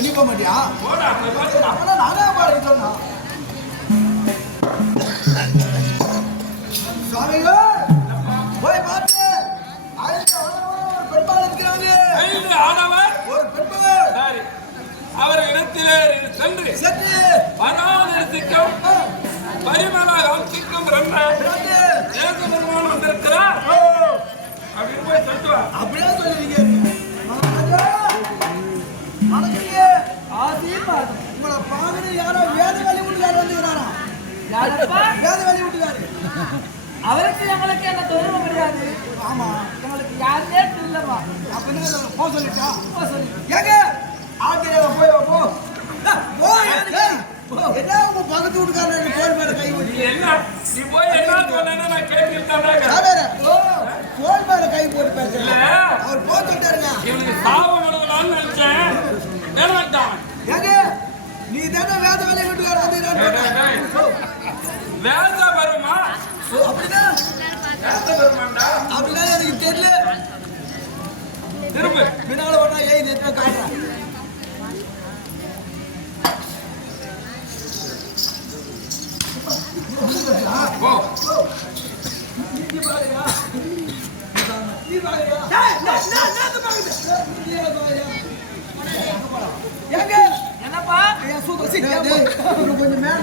நீ போக மாட்டியா. அப்பதான் நானே பாடி சொன்னா. சுவாமிகள் போய் பார்த்து. ஒரு பெண்பால் இருக்கிறாங்க. ஆடவர் ஒரு சரி. அவர் இடத்திலே சென்று. சென்று. பராமரிக்கும் பரிமள காட்சிக்கும் பிரம்ம பிறகு, ஏக பெருமான் வந்திருக்கிறார் அப்படின்னு போய் சொல்லிட்டு வா. அப்படியே சொல்லுவீங்க. வேலை வீட்டுக்காரர் வந்துக்கிறாரா? யாரப்பா? வேத வேலை வீட்டுக்காரர். அவருக்கு எங்களுக்கு என்ன தொடர்பு கிடையாது. ஆமா. எங்களுக்கு யாருமே தெரியலப்பா. அப்ப என்ன சொல்ல? போ சொல்லிட்டா? அப்பா சொல்லி. ஏங்க ஆக்கிரேவா போய் வா, போ. ஏய், போ எனக்கு. என்ன உங்க பக்கத்து வீட்டுக்காரர் எனக்கு தோள் மேல கை என்ன? நீ போய் என்ன நான் மேல கை போட்டு இல்ல. அவர் போ சொல்லிட்டாருங்க. இவனுக்கு சாவு கொடுக்கலாம்னு நினைச்சேன். வேணாட்டான் ஏங்க நீ தானே வேத வேலை வீட்டுக்காரர் வந்துக்கிறாரு வேத வருமா? அப்படின்னா? வேத வருமாண்டா? அப்படின்னா எனக்கு தெரியல. திரும்ப. பின்னால ஏய் நெட்ல காட்டுறேன் போ நீ பாருங்க நீ பாருங்க டேய் நான் நான் நான் பாருங்க நீ பாருங்க ஏங்க என்னப்பா ஐயா சூப்பர் சி கொஞ்சம் மேல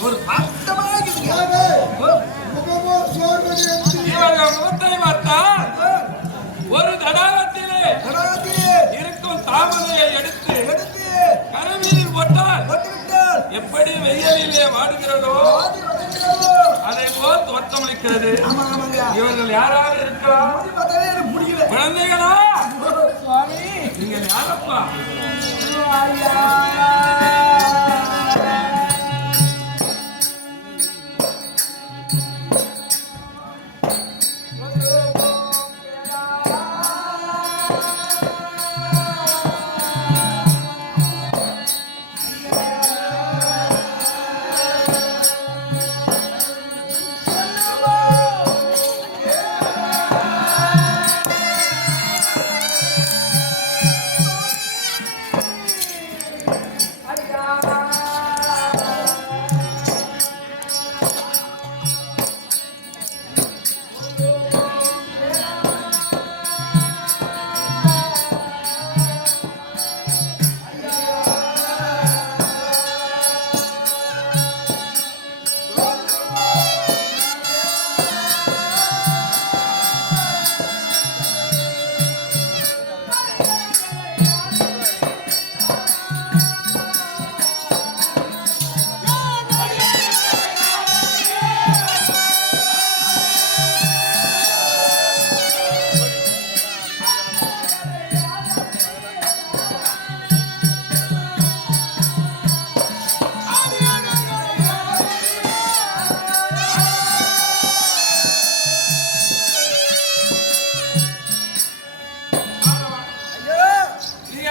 ஒரு ஒரு தடாகத்திலே இருக்கும் தாமரையை எடுத்து எடுத்து கரவீதில் போட்டால் எப்படி வெயிலிலே வாடுகிறதோ. அதை போல் தோற்றமளிக்கிறது இவர்கள் யாராக இருக்கலாம் குழந்தைகளா? நீங்கள் யாரப்பா?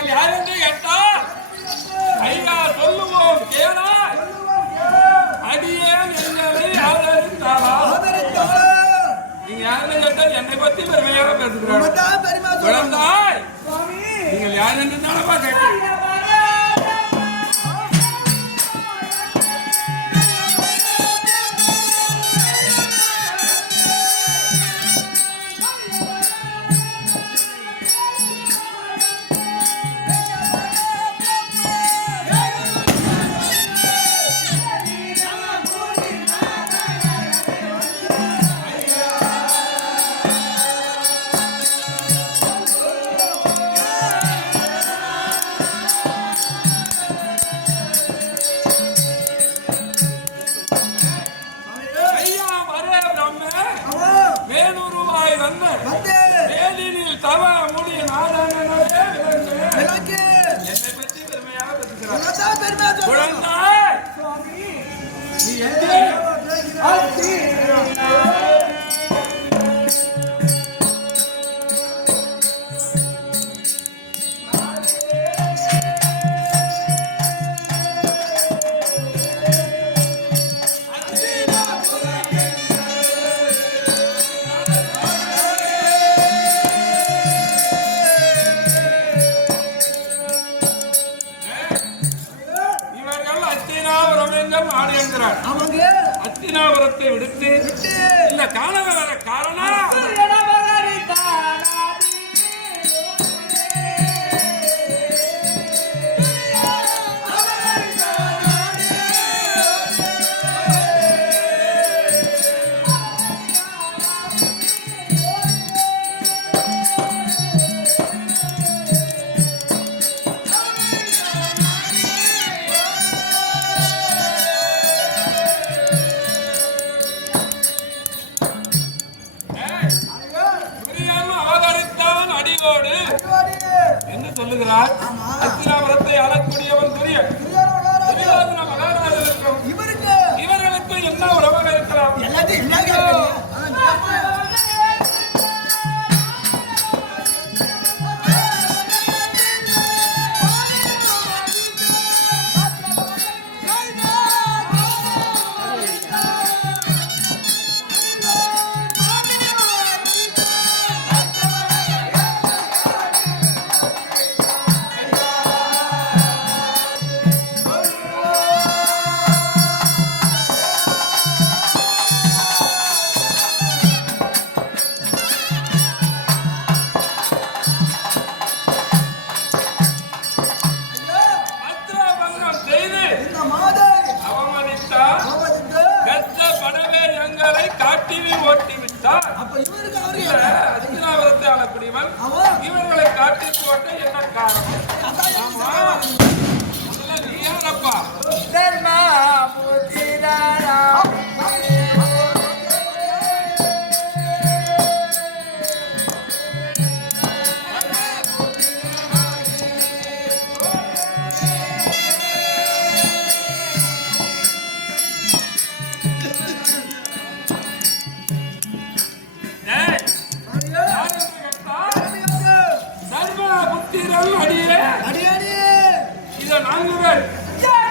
யார் என்று கேட்டால் ஐயா சொல்லுவோம் கேளா. அடியேன் எங்களை ஆதரித்தாரா நீங்க யாருன்னு கேட்டால் என்னை பத்தி பெருமையாக பேசுகிறார். குழந்தாய் நீங்கள் யார் என்று தானப்பா கேட்டீங்க அப்ப இவருக்கு அவர் அஞ்சிராவரத்தை அளக்கூடியவன் இவர்களை காட்டி போட்ட என்ன காரணம்? Yes!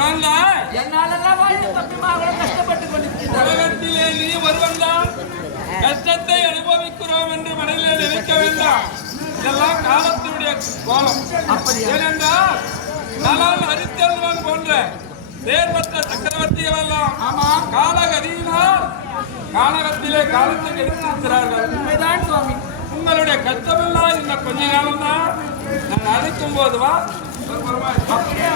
உணர்ந்தாய் என்னால் அல்லவா என் தம்பிமார்களும் கஷ்டப்பட்டு கொண்டிருக்கிறார்கள் உலகத்திலே நீ ஒருவன்தான் கஷ்டத்தை அனுபவிக்கிறோம் என்று மனதிலே நினைக்க வேண்டாம். இதெல்லாம் காலத்தினுடைய கோலம். ஏனென்றால் நலால் ஹரிச்சந்திரன் போன்ற தேர்வற்ற சக்கரவர்த்திகள் எல்லாம் ஆமா. காலகதியினால் காலகத்திலே காலத்தை எடுத்திருக்கிறார்கள். உண்மைதான் சுவாமி. உங்களுடைய கஷ்டமெல்லாம் இந்த கொஞ்ச காலம் தான் நான் அழைக்கும் போது வா. அப்படியே